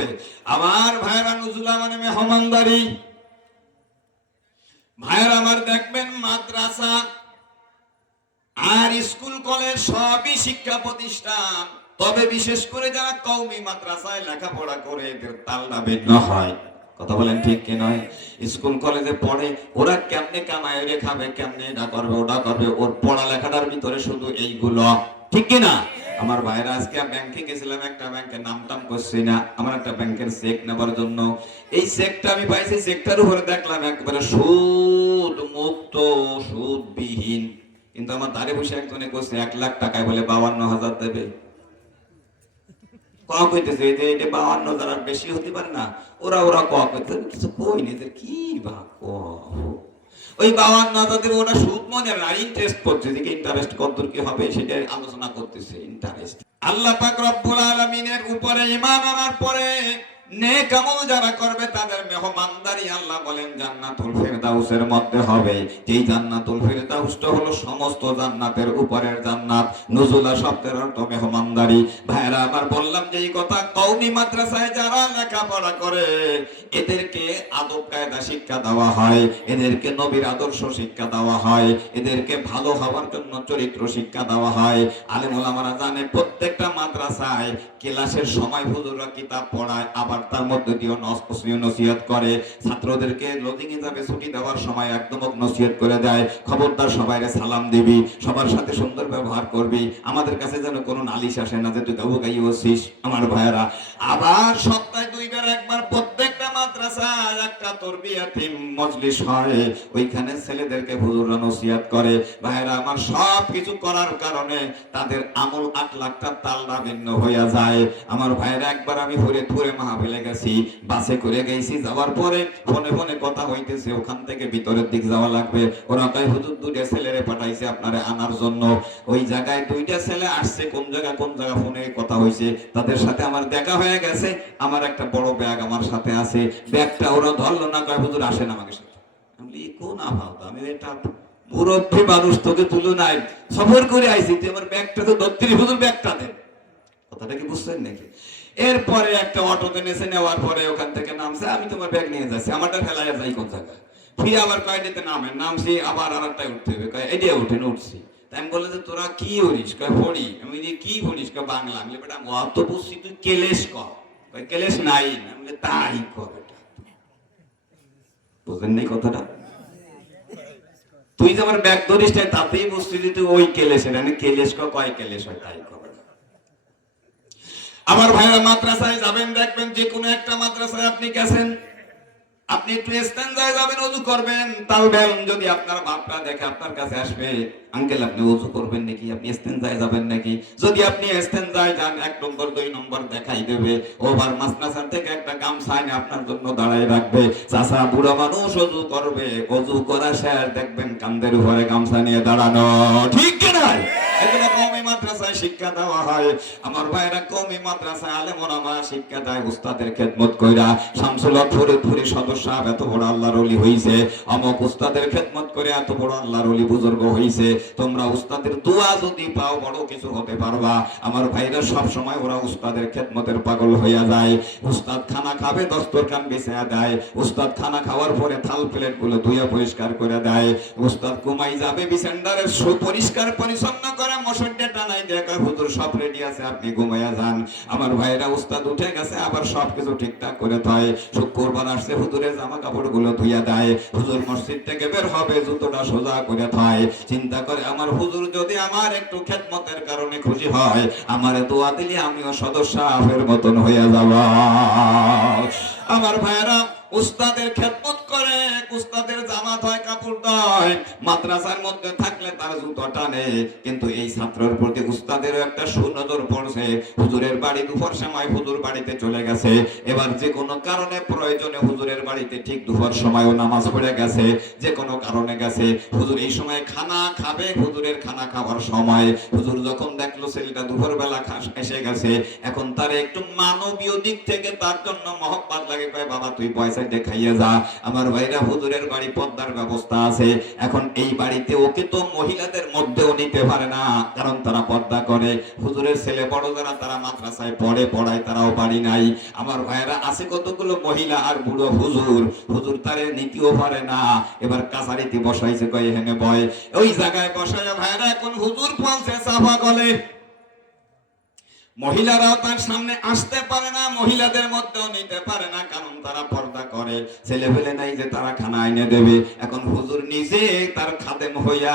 হবে। আমার ভাইরা নুজুলা মানে মেহমানদারি। ভাইয়ের আমার দেখবেন মাদ্রাসা আর স্কুল কলেজ সবই শিক্ষা প্রতিষ্ঠান। তবে বিশেষ করে যারা কৌমি মাদ্রাসায় লেখাপড়া করে, এদের তালনা ভিন্ন হয়। কথা বলেন ঠিক কি নয়? স্কুল কলেজে পড়ে, ওরা কেমনে কামায় রে খাবে কেমনে এটা করবে, ওটা করবে, ওর পড়ালেখাটার ভিতরে শুধু এইগুলো। ঠিক কি না? আমার ভাইরা আজকে ব্যাংকে গেছিলাম, একটা ব্যাংকের নাম টাম করছি না, আমার একটা ব্যাংকের চেক নেবার জন্য। এই চেকটা আমি পাইছি, চেকটার উপরে দেখলাম একবারে সুদ মুক্ত, সুদবিহীন। কিন্তু আমার দাঁড়ে বসে একজনে করছে এক লাখ টাকায় বলে বাউান্ন হাজার দেবে। ক কইতেছে, এই যে এটা বাউান্ন দ্বারা বেশি হতে পারে না, ওরা ওরা ক কইতে কিছু কই নি যে কি বা ওই বাবার দেবে ওরা সুদ মনে আর ইন্টারেস্ট করছে যে ইন্টারেস্ট কত কি হবে সেটা আলোচনা করতেছে ইন্টারেস্ট আল্লাহ পাক রব্বুল আলামিনের উপরে ঈমান আনার পরে মেহমানদারি ভাইরা বললাম যে এই কথা মাদ্রাসায় যারা লেখাপড়া করে, এদেরকে আদব কায়দা শিক্ষা দেওয়া হয়, এদেরকে নবীর আদর্শ শিক্ষা দেওয়া হয়, এদেরকে ভালো হওয়ার জন্য চরিত্র শিক্ষা দেওয়া হয়। আলেম জানে প্রত্যেকটা মাদ্রাসায় ক্লাসের সময় হুজুররা কিতাব পড়ায়, আবার তার মধ্যে দিয়ে নসিহত নসিহত করে। ছাত্রদেরকে লজিং হিসাবে ছুটি দেওয়ার সময় একদম নসিহত করে দেয়। খবরদার সবাইকে সালাম দিবি, সবার সাথে সুন্দর ব্যবহার করবি। আমাদের কাছে যেন কোনো নালিশ আসে না যে তুই গাবু গাই হচ্ছিস আমার ভাইয়েরা। আবার সপ্তাহে দুইবার, একবার প্রত্যেকটা মাদ্রাসায়। একটা তরবিয়াতি মজলিস হয়। ওইখানে ছেলেদেরকে হুজুররা নসিহত করে, ভাইয়েরা, আমার সব কিছু করার কারণে তাদের আমল আট লাখটা তালনা ভিন্ন হইয়া যায়। আমার ভাইয়েরা, একবার আমি হরে থুরে মাহফিলে গেছি, বাসে করে গেছি, যাওয়ার পরে ফোনে ফোনে কথা হইতেছে, ওখান থেকে ভিতরের দিক যাওয়া লাগবে। ওরা তাই হুজুর, দুইটা ছেলেরে পাঠাইছে আপনারে আনার জন্য। ওই জায়গায় দুইটা ছেলে আসছে, কোন জায়গা কোন জায়গা? ফোনে কথা হইছে। তাদের সাথে আমার দেখা হয়ে গেছে, আমার একটা বড় ব্যাগ আমার সাথে আছে। ব্যাগটা ওরা ধরলো না কয় হুজুর আসেন আমাকে সাথে। আমি কোন আভাব আমি এটা মুরব্বী মানুষ তোকে তুলো নাই। সফর করে আইছি তুই আমার ব্যাগটা তো দত্তির হুজুর ব্যাগটা দেন কথাটা কি বুঝছেন নাকি? এরপরে একটা অটোতে নেছে নেওয়ার পরে ওখান থেকে নামছে আমি তোমার ব্যাগ নিয়ে যাচ্ছি। আমারটা ফেলাইয়া যাই কোন জায়গায়? ফিরে আবার কয়দিতে নামেন। নামছি আবার আর একটা উঠতে হবে। কয় এডিয়া উঠেন উঠছি। তাই আমি বললাম যে তোরা কি হরিস কয় পড়ি। আমি বলি, কি হরিস কয় বাংলা। আমি বেটা অত বুঝছি তুই কেলেশ কয় কেলেশ নাই। আমি তাই ক বেটা বুঝলেন নেই কথাটা তুই যে আমার ব্যাগ ধরিস না তাতেই বুঝছি যে তুই ওই কেলেস মানে কেলেস কয় কেলেস হয় তাই কবে। আমার ভাইরা মাদ্রাসায় যাবেন, দেখবেন যে কোনো একটা মাদ্রাসায় আপনি গেছেন আপনি একটু স্ট্যান্ডায় যাবেন ওযু করবেন। তালবেন যদি আপনার বাপটা দেখে আপনার কাছে আসবে, আঙ্কেল, আপনি ওযু করবেন নাকি? আপনি স্ট্যান্ডায় যাবেন নাকি? যদি আপনি স্ট্যান্ডায় যান, এক নম্বর, দুই নম্বর দেখাই দেবে। ওভার মাসনাসার থেকে একটা গামছা এনে আপনার জন্য দাঁড়াই রাখবে। চাচা, বুড়া মানুষ ওযু করবে। ওযু করা শেষ, দেখবেন কান্দের উপরে গামছা নিয়ে দাঁড়ানো। ঠিক কি এগুলো কওমি মাদ্রাসায় শিক্ষা দেওয়া হয়। আমার ভাইরা কওমি মাদ্রাসায় আলেমরা আমার শিক্ষা দেয়, উস্তাদের খেদমত কইরা। শামসুল হক ফরিদপুরি সদস্য এত বড় আল্লাহর ওলি হইছে। অমক উস্তাদের খেদমত করে এত বড় আল্লাহর ওলি বুজুর্গ হইছে। তোমরা উস্তাদের দোয়া যদি পাও, বড় কিছু হতে পারবা। আমার ভাইরা সব সময় ওরা উস্তাদের খেদমতের পাগল হইয়া যায়। উস্তাদ খানা খাবে, দস্তরখান বিছায়া দেয়। উস্তাদ খানা খাওয়ার পরে থাল প্লেটগুলো ধুয়ে পরিষ্কার করে দেয়। উস্তাদ ঘুমাই যাবে বিছান্ডারে সুপরিষ্কার পরিচ্ছন্ন করে মশনটা টানাই দেয় কয়, হুজুর সব রেডি আছে আপনি ঘুমাইয়া যান। আমার ভাইরা উস্তাদ উঠে গেছে আবার সব কিছু ঠিকঠাক করে থয়। শুক্রবার আসছে হুজুরের জামা কাপড়গুলো ধুইয়া দেয়। হুজুর মসজিদ থেকে বের হবে জুতোটা সোজা করে থয়। চিন্তা করে আমার হুজুর যদি আমার একটু খেদমতের কারণে খুশি হয় আমার দোয়া দিলে আমিও সদস্য আফের মতন হইয়া যাব। আমার ভাইরা উস্তাদের খেদমত করে। উস্তাদের জামাত হয়, কাপড় দেয় মাদ্রাসার মধ্যে থাকলে তার জুতো টানে। কিন্তু এই ছাত্রের প্রতি উস্তাদেরও একটা সুনজর পড়ছে। হুজুরের বাড়ি দুপুর সময় হুজুর বাড়িতে চলে গেছে। এবার যে কোনো কারণে প্রয়োজনে হুজুরের বাড়িতে ঠিক দুপুর সময়ও নামাজ পড়ে গেছে। যে কোনো কারণে গেছে। হুজুর এই সময় খানা খাবে, হুজুরের খানা খাওয়ার সময়। হুজুর যখন দেখল ছেলেটা দুপুর বেলা এসে গেছে, এখন তার একটু মানবীয় দিক থেকে তার জন্য মহব্বত লাগে। কয়, বাবা, তুই পয়সা দেখাইয়া যা। আমার ভাইরা হুজুর হুজুরের বাড়ি পদ্মার ব্যবস্থা আছে। এখন এই বাড়িতে ওকে তো মহিলাদের মধ্যেও নিতে পারে না, কারণ তারা পর্দা করে। হুজুরের ছেলে বড় যারা, তারা মাদ্রাসায় পড়ে, পড়ায় তারাও বাড়ি নাই। আমার ভাইয়েরা আছে কতগুলো মহিলা আর বুড়ো হুজুর। হুজুর তারে নীতিও পারে না। এবার কাছারিতে বসাইছে কয় হেনে বয়। ওই জায়গায় বসায় ভাইয়েরা, এখন হুজুর পৌঁছে সাফা গলে মহিলারাও তার সামনে আসতে পারে না, মহিলাদের মধ্যেও নিতে পারে না, কারণ তারা পর্দা করে। ছেলে ফেলে নাই যে তারা খানা এনে দেবে। এখন হুজুর নিজে তার খাদেম হইয়া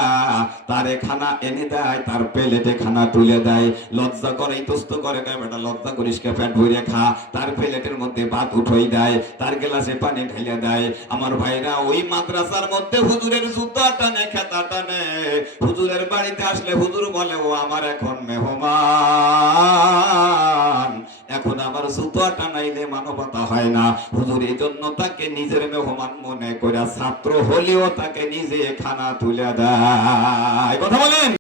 তারে খানা এনে দেয়, তার প্লেটে খানা তুলে দেয়। লজ্জা করে ইতস্ত করে, কয় বেটা লজ্জা করিস কে, পেট ভরে খা। তার প্লেটের মধ্যে ভাত উঠই দেয়, তার গ্লাসে পানি ঢাইয়া দেয়। আমার ভাইরা ওই মাদ্রাসার মধ্যে হুজুরের জুতা টানে, খেতা টানে। হুজুরের বাড়িতে আসলে হুজুর বলে, ও আমার এখন মেহমান। এখন আমার জুতা টানাইলে মানবতা হয় না। হুজুর এই জন্য তাকে নিজের মেহমান মনে করে ছাত্র হলেও তাকে নিজে খানা তুলে দেয়। কথা বলেন?